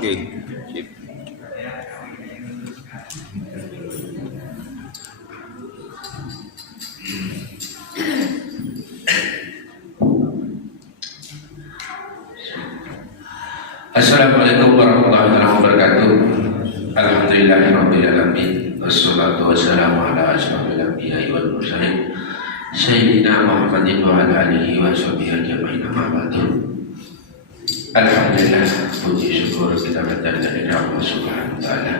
Oke, sip. Assalamualaikum warahmatullahi wabarakatuh. Alhamdulillahirabbil alamin. Wassalatu wassalamu ala asyrofil anbiya'i wal mursalin sayyidina Muhammadin wa ala alihi wa sahbihi ajma'in. Amma ba'du. Alhamdulillah, puji syukur kita panjatkan kepada Allah Subhanahu wa taala.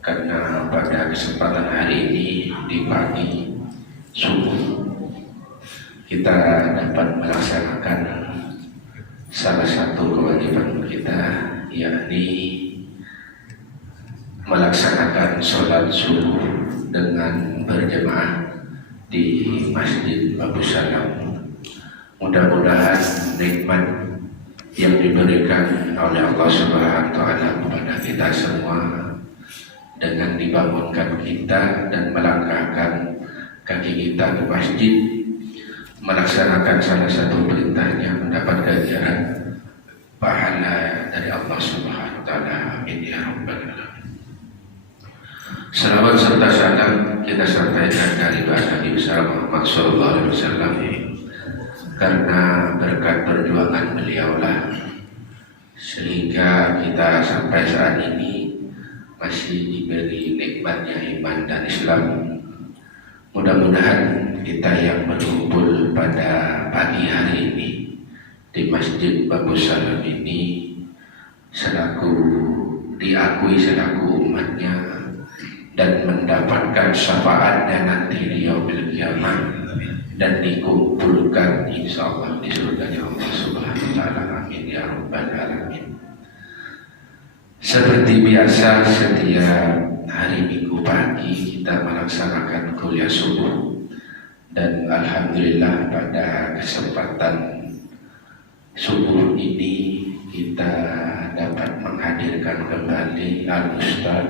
Karena pada kesempatan hari ini di pagi subuh kita dapat melaksanakan salah satu kewajiban kita, yakni melaksanakan sholat subuh dengan berjemaah di Masjid Abu Salam. Mudah-mudahan nikmat yang diberikan oleh Allah Subhanahu wa taala kepada kita semua dengan dibangunkan kita dan melangkahkan kaki kita ke masjid melaksanakan salah satu perintahnya mendapat ganjaran pahala dari Allah Subhanahu wa taala. Amin ya rabbal alamin. Salawat serta salam kita sampaikan dari Nabi besar Muhammad sallallahu alaihi wasallam, karena berkat perjuangan beliaulah sehingga kita sampai saat ini masih diberi nikmatnya iman dan Islam. Mudah-mudahan kita yang berkumpul pada pagi hari ini di Masjid Abu Salam ini selaku diakui selaku umatnya dan mendapatkan syafaatnya nanti di yaumil qiyamah dan dikumpulkan insyaallah di surganya Allah Subhanahu wa taala. Amin ya rabbal alamin. Seperti biasa setiap hari Minggu pagi kita melaksanakan kuliah subuh, dan alhamdulillah pada kesempatan subuh ini kita dapat menghadirkan kembali Al-Ustaz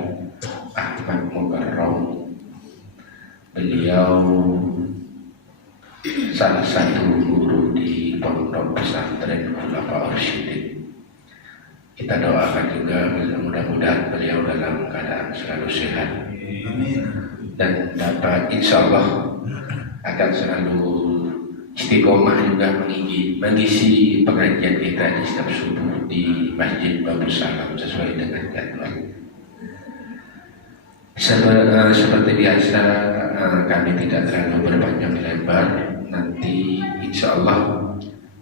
Ahmad Mukarram. Beliau salah satu guru di pondok pesantren Khulafaur Rasyidin. Kita doakan juga mudah-mudahan beliau dalam keadaan selalu sehat dan dapat insyaallah akan selalu istiqomah juga mengisi pengajian kita di setiap subuh di Masjid Abu Salam sesuai dengan jadwal. Seperti biasa kami tidak terlalu berpanjang lebar. Nanti insya Allah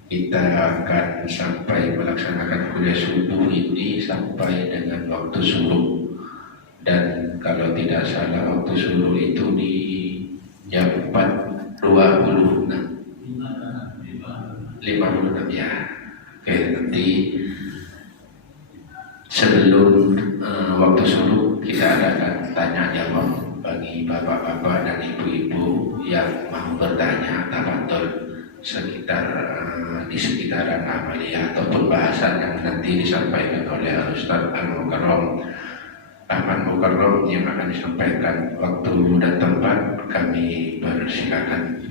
kita akan sampai melaksanakan kuliah subuh ini sampai dengan waktu subuh. Dan kalau tidak salah waktu subuh itu di jam 4.56 ya. Oke, nanti sebelum waktu subuh kita adakan tanya jawab bagi bapak-bapak dan ibu-ibu yang mau bertanya tafadhol sekitar di sekitaran amalia ataupun bahasan yang nanti disampaikan oleh Ustaz Ahmad Mukarram yang akan disampaikan. Waktu dan tempat kami persilakan.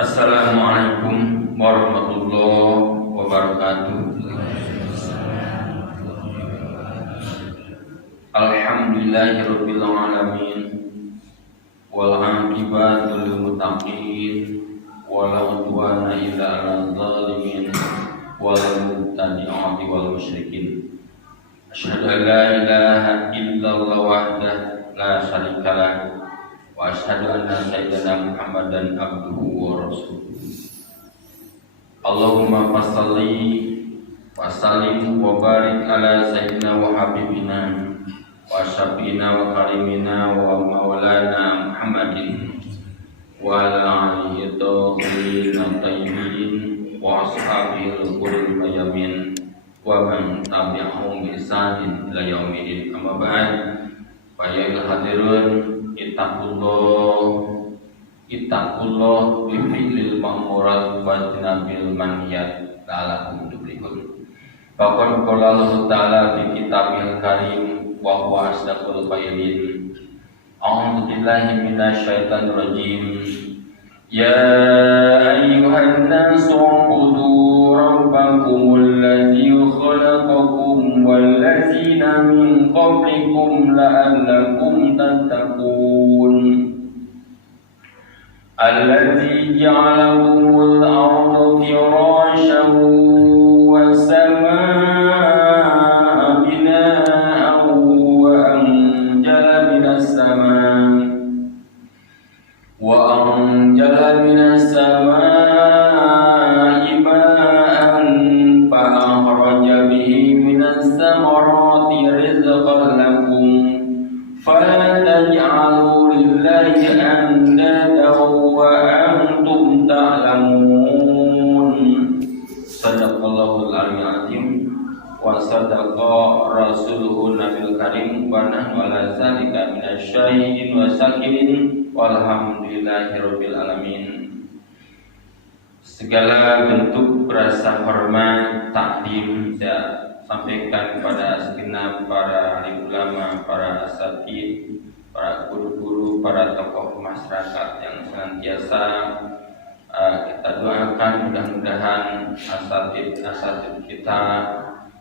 Assalamualaikum warahmatullahi wabarakatuh. Alhamdulillahirabbil alamin wal aqibatu lil muttaqin wala udwana illa 'alal zalimin wal mubtadi'ati wal musyrikin. Asyhadu an la ilaha illallah wahdahu la syarika lahu wa asyhadu anna sayyidana Muhammadan abduhu wa rasuluh. Allahumma fassalli Wasallim wa barik ala sayyidina wa habibina wa syafiina wa karimina wa maulana Muhammadin wa ala alihi tayyibin wa ashabihi al-qurril mayamin wa man tabi'ahum bi ihsanin ila yaumil amma ba'd. Fa ya hadirun ittaqullah bi fi'lil ma'murat wa tinabil manhiyat la'allakum tuflihun. Faqad qala Allah Ta'ala fi kitabil karim wa huwa asdaqul qailin. A'udzu billahi minasy syaithanir rajim. Ya ayyuhan nasu ubudu rabbakumul ladzi khalaqakum wal ladzina min qablikum la'allakum tattaqun. Alladzi ja'alakumul arda firasyan was samaa'a binaa'an wa anzala minas samaa'i maa'an fa akhraja bihi minas samarati rizqan lakum fala taj'alu lillahi andadan wa antum ta'lamun. Sadaqallahul aliyyil azim wa sadaqa rasuluhu nabil karim wa nahnu ala zalika minasyahidin wa syakirin walhamdulillahirabbil alamin. Segala bentuk rasa hormat takdim saya sampaikan kepada segenap para alim ulama, para asatid, para guru-guru, para tokoh masyarakat yang senantiasa kita doakan mudah-mudahan asatid kita,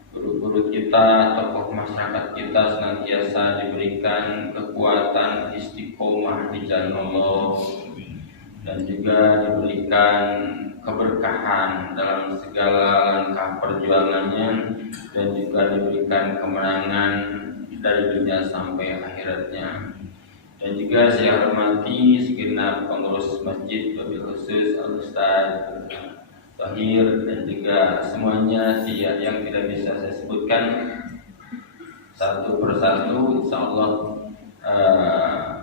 guru-guru kita, tokoh masyarakat kita senantiasa diberikan kekuatan istiqomah di jalan Allah dan juga diberikan keberkahan dalam segala langkah perjuangannya dan juga diberikan kemenangan dari dunia sampai akhiratnya. Dan juga saya hormati segenap pengurus masjid, wabil khusus Al-Ustaz Tahir dan juga semuanya yang tidak bisa saya sebutkan satu persatu, insyaallah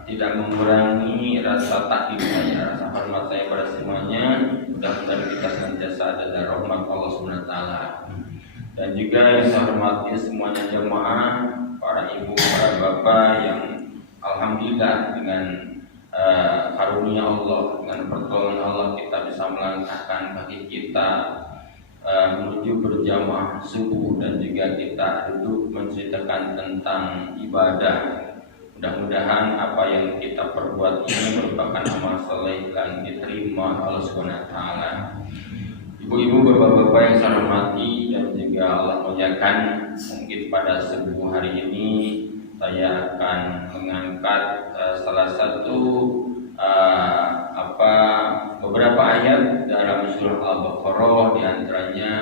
tidak mengurangi rasa takdim saya, rasa hormat saya pada semuanya. Mudah-mudahan kita senantiasa ada dari rahmat Allah Subhanahu wa taala. Dan juga yang saya hormati semuanya jemaah, para ibu, para bapak yang alhamdulillah dengan karunia Allah, dengan pertolongan Allah kita bisa melangkahkan kaki kita menuju berjamaah subuh dan juga kita duduk menceritakan tentang ibadah. Mudah-mudahan apa yang kita perbuat ini merupakan amal saleh dan diterima Allah Subhanahu wa taala. Ibu-ibu, bapak-bapak yang saya hormati dan juga Allah muliakan, mungkin pada subuh hari ini saya akan mengangkat salah satu beberapa ayat dalam surah Al-Baqarah, di antaranya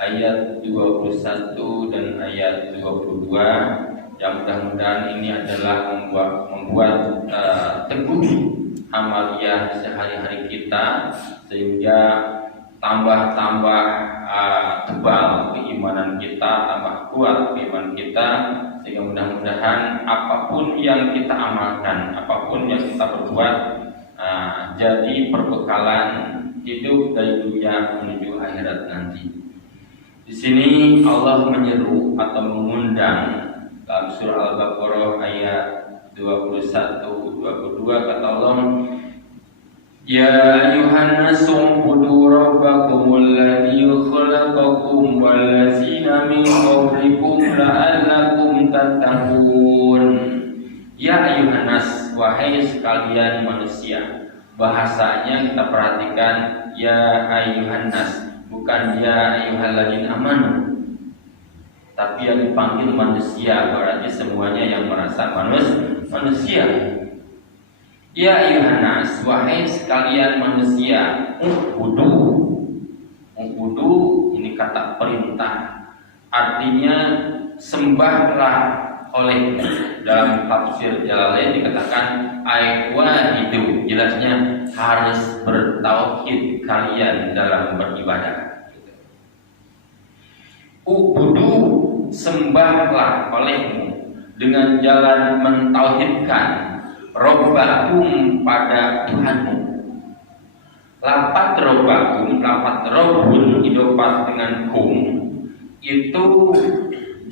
ayat 21 dan ayat 22 yang mudah-mudahan ini adalah membuat teguh amaliyah sehari-hari kita sehingga tambah tebal keimanan kita, tambah kuat keimanan kita, sehingga mudah-mudahan apapun yang kita amalkan, apapun yang kita berbuat jadi perbekalan hidup dari dunia menuju akhirat nanti. Di sini Allah menyeru atau mengundang dalam surah Al-Baqarah ayat 21-22 kata Allah, Ya ayuhan nasu ubudu rabbakumul ladzi khalaqakum wal ladzina min qablikum la'allakum tattaqun. Ya ayuhan nas, wahai sekalian manusia. Bahasanya kita perhatikan ya ayuhan nas, bukan ya ayyuhalladzina amanu. Tapi yang dipanggil manusia berarti semuanya yang merasa manusia. Ya ayuhan nas, wahai sekalian manusia, ubudu ini kata perintah. Artinya sembahlah oleh, dalam tafsir Jalalain dikatakan wahidu, jelasnya harus bertauhid kalian dalam beribadah. Ubudu, sembahlah olehmu dengan jalan mentauhidkan Robbakum pada Tuhanmu. Lapat Robbakum, lapat Robbun idopat dengan kum itu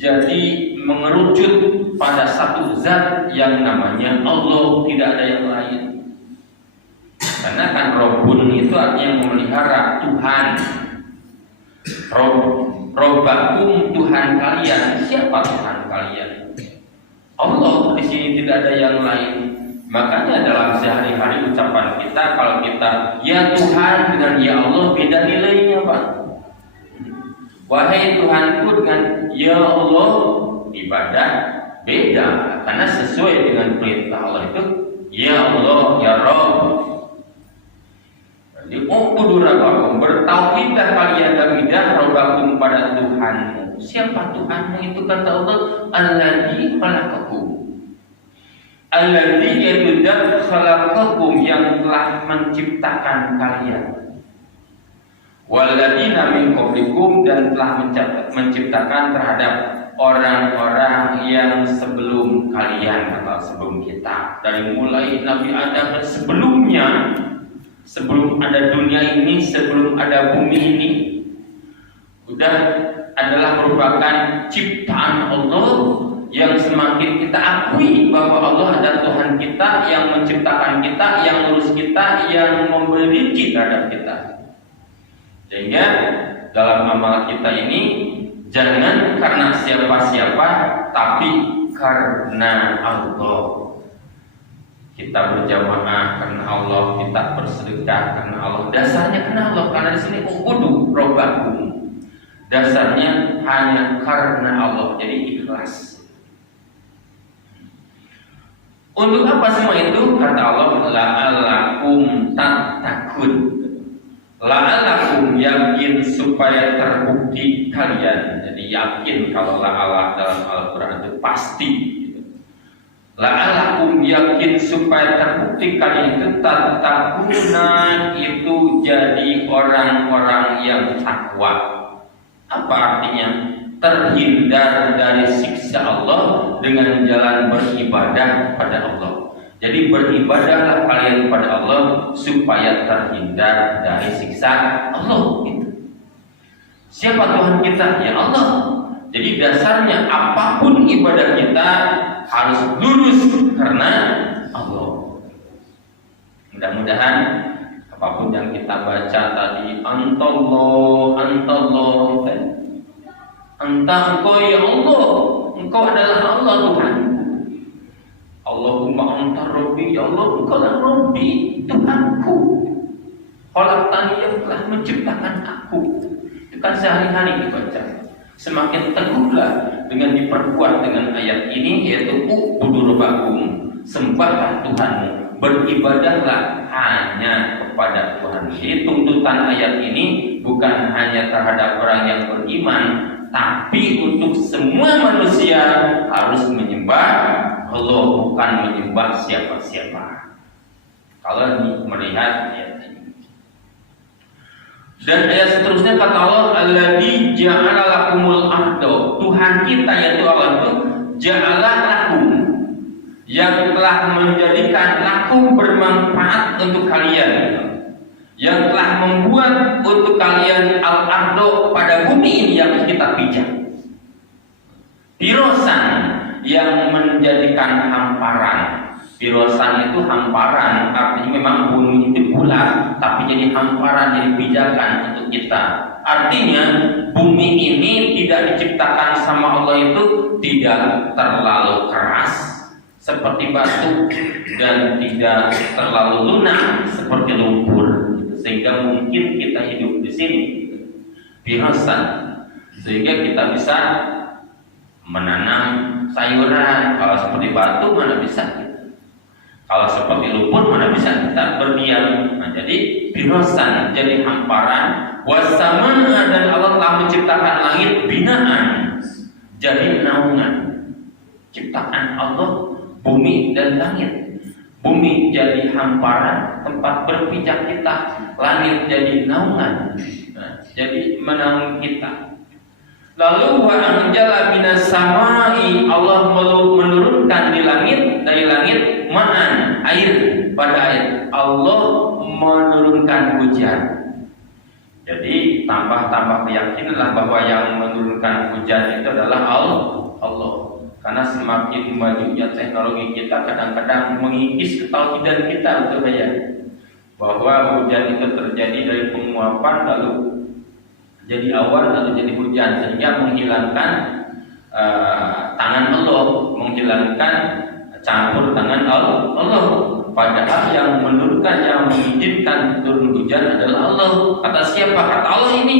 jadi mengerucut pada satu zat yang namanya Allah, tidak ada yang lain. Karena kan Robbun itu artinya memelihara, Tuhan. Robbakum, Tuhan kalian. Siapa Tuhan kalian? Allah, di sini tidak ada yang lain. Makanya dalam sehari-hari ucapan kita, kalau kita ya Tuhan dengan ya Allah beda nilainya, Pak. Wahai Tuhanku dengan ya Allah ibadah beda, karena sesuai dengan perintah Allah itu ya Allah ya Rabb. Jadi ubudu rabbakum, bertauhidlah kalian dan ibadah rabbakum pada Tuhanmu. Siapa Tuhanmu itu? Kata Allah, alladzi khalaqakum. Alladzi yaitu zat khalaqakum, yang telah menciptakan kalian. Walladzina min qablikum, dan telah menciptakan terhadap orang-orang yang sebelum kalian atau sebelum kita. Dari mulai Nabi Adam dan sebelumnya, sebelum ada dunia ini, sebelum ada bumi ini, sudah adalah merupakan ciptaan Allah yang semakin kita akui bahwa Allah adalah Tuhan kita yang menciptakan kita, yang ngurus kita, yang memberi rezeki terhadap kita. Sehingga dalam amal kita ini jangan karena siapa-siapa, tapi karena Allah. Kita berjamaah karena Allah, kita bersedekah karena Allah. Dasarnya karena Allah, karena di sini ubudu rabbakum. Dasarnya hanya karena Allah, jadi ikhlas. Untuk apa semua itu? Kata Allah, la'allakum tattaqun. La'allakum, yakin supaya terbukti kalian. Jadi yakin kalau la'allah dalam Al-Quran itu pasti. La'allakum, yakin supaya terbukti kalian itu tattaquna, itu jadi orang-orang yang takwa. Apa artinya? Terhindar dari siksa Allah dengan jalan beribadah pada Allah. Jadi beribadahlah kalian kepada Allah supaya terhindar dari siksa Allah. Siapa Tuhan kita? Ya Allah. Jadi dasarnya apapun ibadah kita harus lurus karena Allah. Mudah-mudahan apapun yang kita baca tadi, Antallah, Entah engkau ya Allah, engkau adalah Allah Tuhan. Allahumma anta Rabbi, ya Allah engkau adalah Rabbi, Tuhanku. Khalaqtani, yang telah menciptakan aku. Itu kan sehari-hari dibaca. Semakin teguhlah dengan diperkuat dengan ayat ini, yaitu ubudu rabbakum, sembahlah Tuhanmu, beribadahlah hanya kepada Tuhan. Jadi tuntutan ayat ini bukan hanya terhadap orang yang beriman, tapi untuk semua manusia harus menyembah Allah, bukan menyembah siapa-siapa. Kalau melihat ayat ini. Dan ayat seterusnya kata Allah, alladzi ja'ala lakumul arda. Tuhan kita yaitu Allah itu ja'ala lakum, yang telah menjadikan lakum bermanfaat untuk kalian, yang telah membuat untuk kalian al-ardo pada bumi ini yang kita pijak, pirosan yang menjadikan hamparan. Pirosan itu hamparan, artinya memang bumi itu bulat, tapi jadi hamparan, jadi pijakan untuk kita. Artinya bumi ini tidak diciptakan sama Allah itu tidak terlalu keras seperti batu dan tidak terlalu lunak seperti lumpur, sehingga mungkin kita hidup di sini pirosan, sehingga kita bisa menanam sayuran. Kalau seperti batu mana bisa, kalau seperti lumpur mana bisa kita berdiam. Nah, jadi pirosan, jadi hamparan. Wasama, dan Allah telah menciptakan langit binaan, jadi naungan. Ciptaan Allah bumi dan langit. Bumi jadi hamparan, tempat berpijak kita. Langit jadi naungan, nah, jadi menaungi kita. Lalu wa anjala minas samai, Allah menurunkan dari langit ma'an, air, pada air. Allah menurunkan hujan. Jadi tambah keyakinanlah bahwa yang menurunkan hujan itu adalah Allah. Karena semakin majunya teknologi kita kadang-kadang mengikis ketauhidan kita untuk saja bahwa hujan itu terjadi dari penguapan lalu jadi awan lalu jadi hujan, sehingga menghilangkan tangan Allah, menghilangkan campur tangan Allah. Padahal yang menurunkan, yang mengizinkan turun hujan adalah Allah. Kata siapa? Kata Allah ini.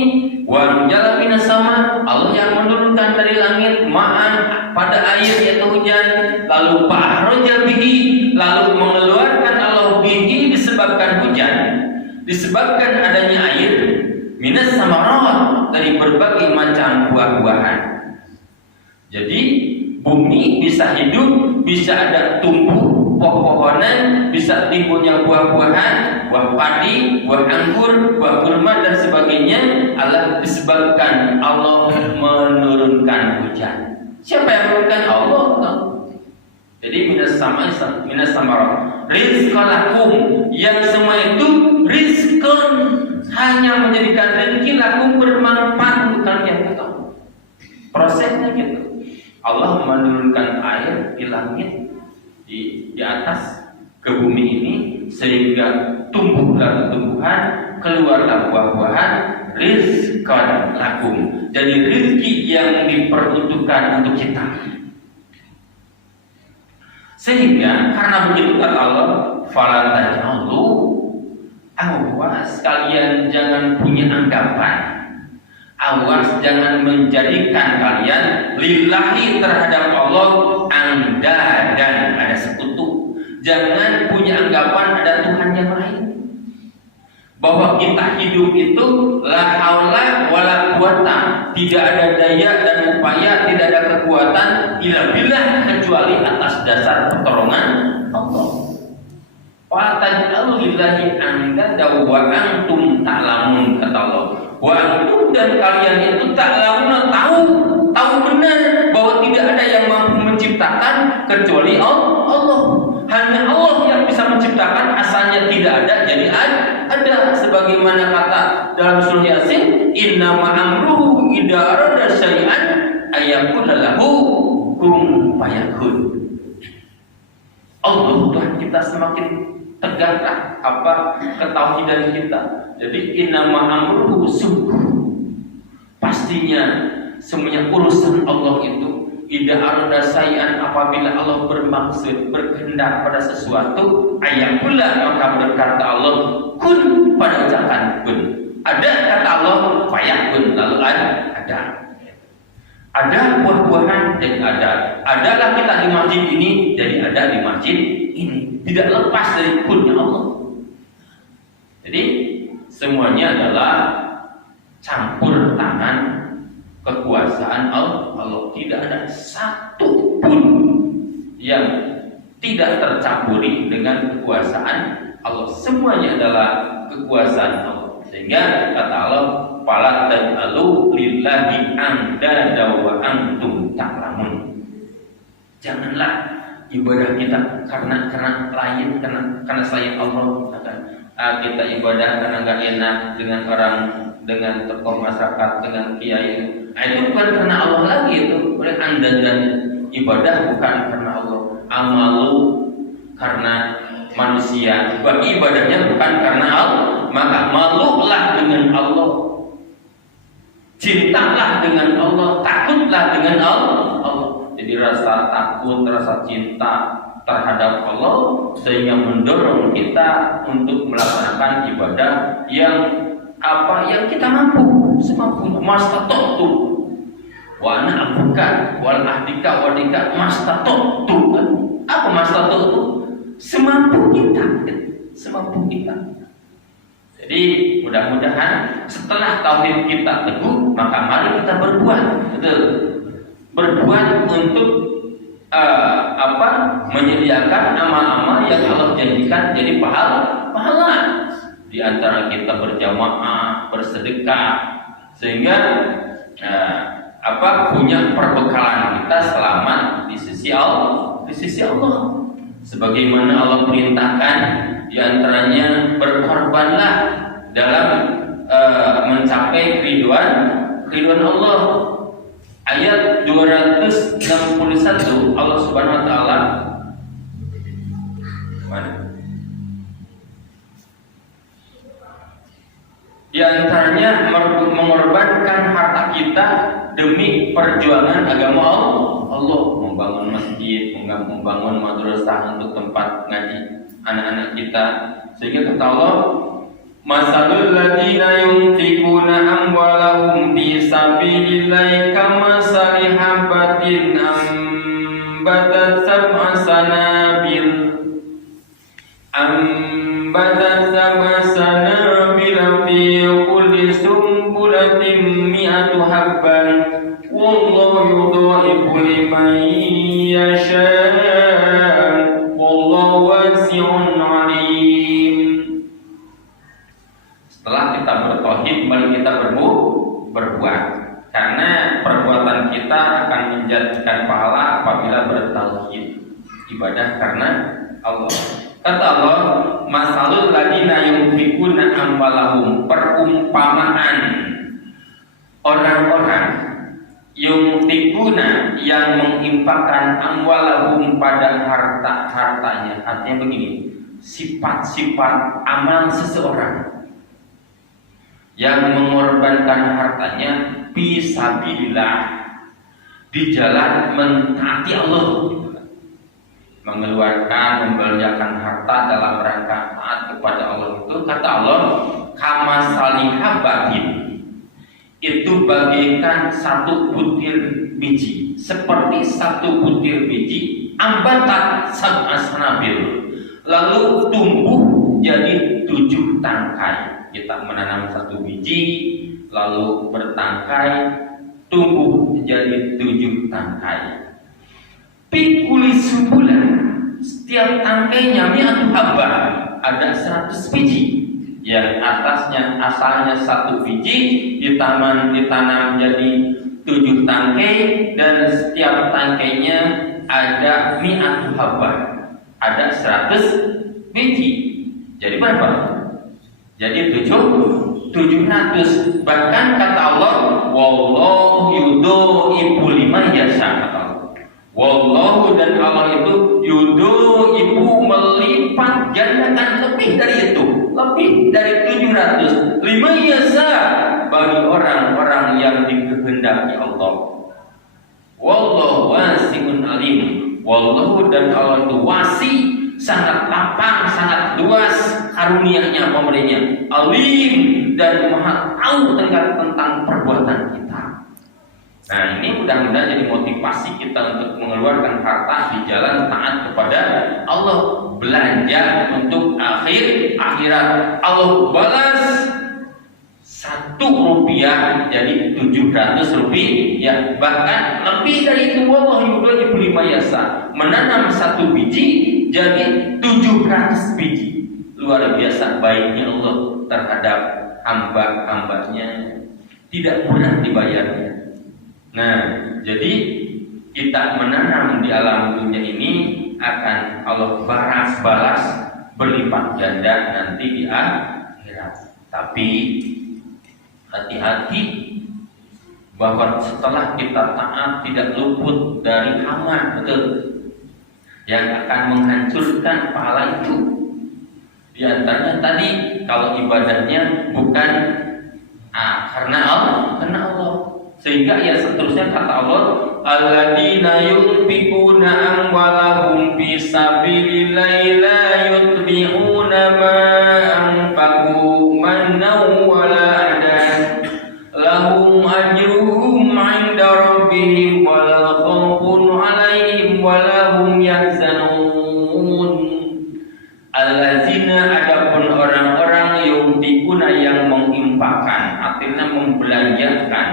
Wa anjala minas sama, Allah yang menurunkan dari langit ma'an, pada air yaitu hujan. Lalu fa'ahraja bihi, lalu mengeluarkan Allah bihi disebabkan hujan, disebabkan adanya air, minas samarat, dari berbagai macam buah-buahan. Jadi bumi bisa hidup, bisa ada tumbuh pohon-pohonan, bisa timbulnya buah-buahan, buah padi, buah anggur, buah kurma dan sebagainya. Allah disebabkan Allah menurunkan hujan. Siapa yang menurunkan? Allah. Jadi minas samarat rizqan lakum, yang semua itu rizqan, hanya menjadikan rezeki lakum bermanfaat untuk kalian. Prosesnya gitu. Allah menurunkan air di langit, di atas ke bumi ini, sehingga tumbuhlah tumbuhan, keluarlah buah-buahan, rizqan lakum. Jadi rezeki yang diperuntukkan untuk kita. Sehingga karena begitu kata Allah, fala taj'alu, awas kalian jangan punya anggapan, awas jangan menjadikan kalian lillahi terhadap Allah andadan, ada sekutu. Jangan punya anggapan ada Tuhan yang lain, bahwa kita hidup itu la haula wala quwata, tidak ada daya dan upaya, tidak ada kekuatan illa billah, kecuali atas dasar pertolongan Allah. Wa taj'alu lillahi andada wa antum ta'lamun, kata Allah. Wa antum, dan kalian itu ta'lamun, tahu benar bahwa tidak ada yang mampu menciptakan kecuali Allah. Hanya Allah yang bisa menciptakan, asalnya tidak ada jadi ada. Sebagaimana kata dalam surah Yasin, inna ma'amruhu idza arada syai'an ayyakuna lahu kun fayakun. Allah, Tuhan kita semakin tegaklah ketauhidan kita. Jadi inna ma'amruhu, sungguh pastinya semuanya urusan Allah itu idza arada syai'an, apabila Allah bermaksud, berkehendak pada sesuatu, ayyakula, maka berkata Allah kun, pada ucapan kun. Ada kata Allah fayakun, lalu ada. Ada buah-buahan dan adalah kita di masjid ini, jadi ada di masjid ini. Tidak lepas dari kunnya Allah. Jadi semuanya adalah campur tangan kekuasaan Allah. Tidak ada satu pun yang tidak tercampuri dengan kekuasaan Allah. Semuanya adalah kekuasaan Allah. Sehingga kata Allah, fala taj'alu lillahi andada wa antum ta'lamun. Janganlah ibadah kita karena lain, karena selain Allah. Kita ibadah karena nggak enak dengan orang, dengan tokoh masyarakat, dengan kiai. Itu bukan karena Allah lagi, itu oleh anda, dan ibadah bukan karena Allah. Amalu karena manusia, bagi ibadahnya bukan karena Allah. Maka malulah dengan Allah, cintalah dengan Allah, takutlah dengan Allah. Jadi rasa takut, rasa cinta terhadap Allah sehingga mendorong kita untuk melaksanakan ibadah yang kita mampu, semampu. Mastata'tu wa ana abuka wal ahdika wadika mastata'tu. Apa mastata'tu? Semampu kita. Jadi mudah-mudahan setelah tauhid kita teguh, maka mari kita berbuat, berbuat untuk menyediakan amal-amal yang Allah janjikan jadi pahala. Di antara kita berjamaah, bersedekah, sehingga punya perbekalan kita selama di sisi Allah, sebagaimana Allah perintahkan, diantaranya berkorbanlah dalam mencapai ridwan Allah. Ayat 261 Allah Subhanahu wa taala mana? Di antaranya mengorbankan harta kita demi perjuangan agama Allah, membangun masjid, membangun madrasah untuk tempat ngaji anak-anak kita. Sehingga kata Allah, masalul ladina yunfikuna amwalahum fi sabilillahi kamasali habatin ambatat sab'a sanabil fi kulli sumbulatin mi'atu habban wallahu yudha'ifu liman yasha' wallahu wasi'un 'alim. Setelah kita bertauhid, baru kita berbuat. Karena perbuatan kita akan menjadikan pahala apabila bertauhid, ibadah karena Allah. Kata Allah, masalul ladina yunfikuna amwalahum, perumpamaan orang-orang yunfikuna yang menginfakkan amwalahum pada hartanya. Artinya begini, sifat-sifat amal seseorang yang mengorbankan hartanya fisabilillah, di jalan mentaati Allah, mengeluarkan, membelanjakan harta dalam rangka taat kepada Allah itu, kata Allah, kama salihabatin, itu bagaikan satu butir biji, seperti satu butir biji, ambatat sab'a sanabil, lalu tumbuh jadi 7 tangkai. Kita menanam satu biji, lalu bertangkai, tumbuh menjadi 7 tangkai. Pikuli subulan, setiap tangkainya mi'atu habba, ada 100 biji. Yang asalnya 1 biji ditanam jadi 7 tangkai, dan setiap tangkainya ada mi'atu habba, ada 100 biji. Jadi berapa? Jadi 700. Bahkan kata Allah, wallahu yudha'ifu liman yasha. Wallahu, dan Allah itu yudha'ifu, melipat gandakan lebih dari itu, lebih dari 700, liman yasha, bagi orang-orang yang dikehendaki Allah. Wallahu wasi'un alim. Wallahu, dan Allah itu wasi, sangat lapang, sangat luas karunia-Nya, pemberinya, alim, dan maha tahu tentang perbuatan kita. Nah, ini mudah-mudahan jadi motivasi kita untuk mengeluarkan harta di jalan taat kepada Allah, belanja untuk akhirat. Allah balas 1 rupiah jadi 700 rupiah, bahkan lebih dari itu. Wallahu yudha'ifu liman yasha, menanam 1 biji jadi 700 biji. Luar biasa baiknya Allah terhadap hamba-hambanya, tidak pernah dibayarnya. Nah, jadi kita menanam di alam dunia ini akan Allah balas berlipat ganda nanti di akhirat. Tapi hati-hati bahwa setelah kita taat tidak luput dari amal, betul, yang akan menghancurkan pahala itu. Di antaranya tadi, kalau ibadahnya bukan karena Allah, sehingga ya seterusnya kata Allah, alladzina yunfikuna amwalahum fi sabilillahi la yutbi'una ma anfaqu mannan wa la adan lahum ajruhum 'inda rabbihim wa la khaufun 'alaihim wa la hum yahzanun. Alladzina, adapun orang-orang yunfikuna yang menginfakkan, artinya membelanjakan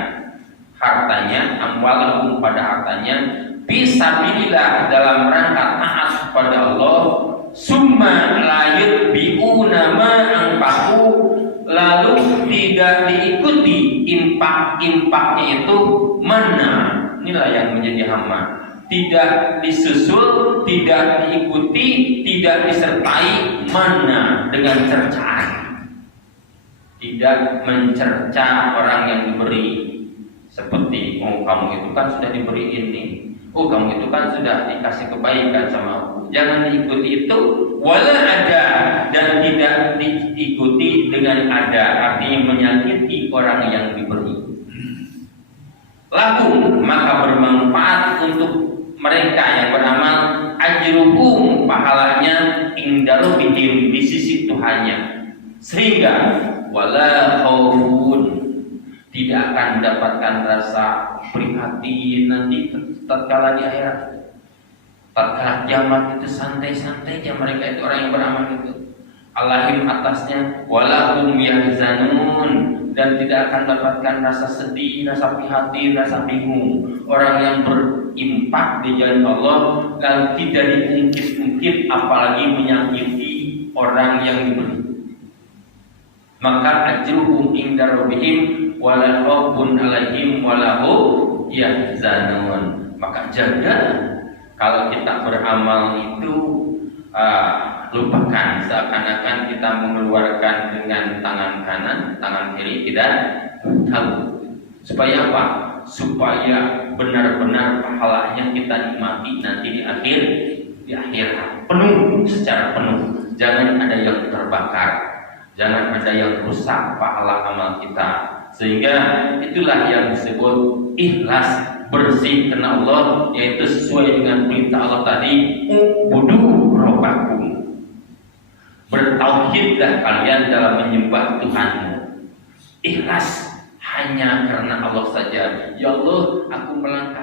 hartanya, amwalahum pada hartanya, fisabilillah dalam rangka taat kepada Allah, summa la yutbi'una ma anfaqu, lalu tidak diikuti Infaknya itu mana? Inilah yang menjadi hamba. Tidak disusul, tidak diikuti, tidak disertai mana dengan cercaan. Tidak mencerca orang yang diberi. Seperti, oh kamu itu kan sudah diberi ini, oh kamu itu kan sudah dikasih kebaikan sama aku. Jangan diikuti itu, wala ada, dan tidak diikuti dengan ada, artinya menyakiti orang yang diberi. Lalu maka bermanfaat untuk mereka yang beramal, ajruhum, pahalanya inda rabbihim, di sisi Tuhannya, sehingga wala khaufun, tidak akan mendapatkan rasa prihatin nanti tatkala di akhirat. Tatkala kiamat itu santai-santai aja mereka itu orang yang beramal itu. Allahim atasnya walahum yahzanun, dan tidak akan mendapatkan rasa sedih, rasa prihatin, rasa bingung. Orang yang berimpak di jalan Allah lalu tidak diungkit-ungkit, apalagi menyakiti orang yang diberi. Maka ajruhum inda rabbihim wala khaufun 'alaihim wala hum yahzanun. Maka jaga kalau kita beramal itu lupakan, seakan-akan kita mengeluarkan dengan tangan kanan, tangan kiri tidak tahu. Supaya apa? Supaya benar-benar pahalanya kita nikmati nanti di akhirat penuh, secara penuh. Jangan ada yang terbakar, jangan ada yang rusak pahala amal kita. Sehingga itulah yang disebut ikhlas, bersih karena Allah, yaitu sesuai dengan perintah Allah tadi, ubudu rabbakum, bertauhidlah kalian dalam menyembah Tuhanmu. Ikhlas hanya karena Allah saja. Ya Allah, aku melangkah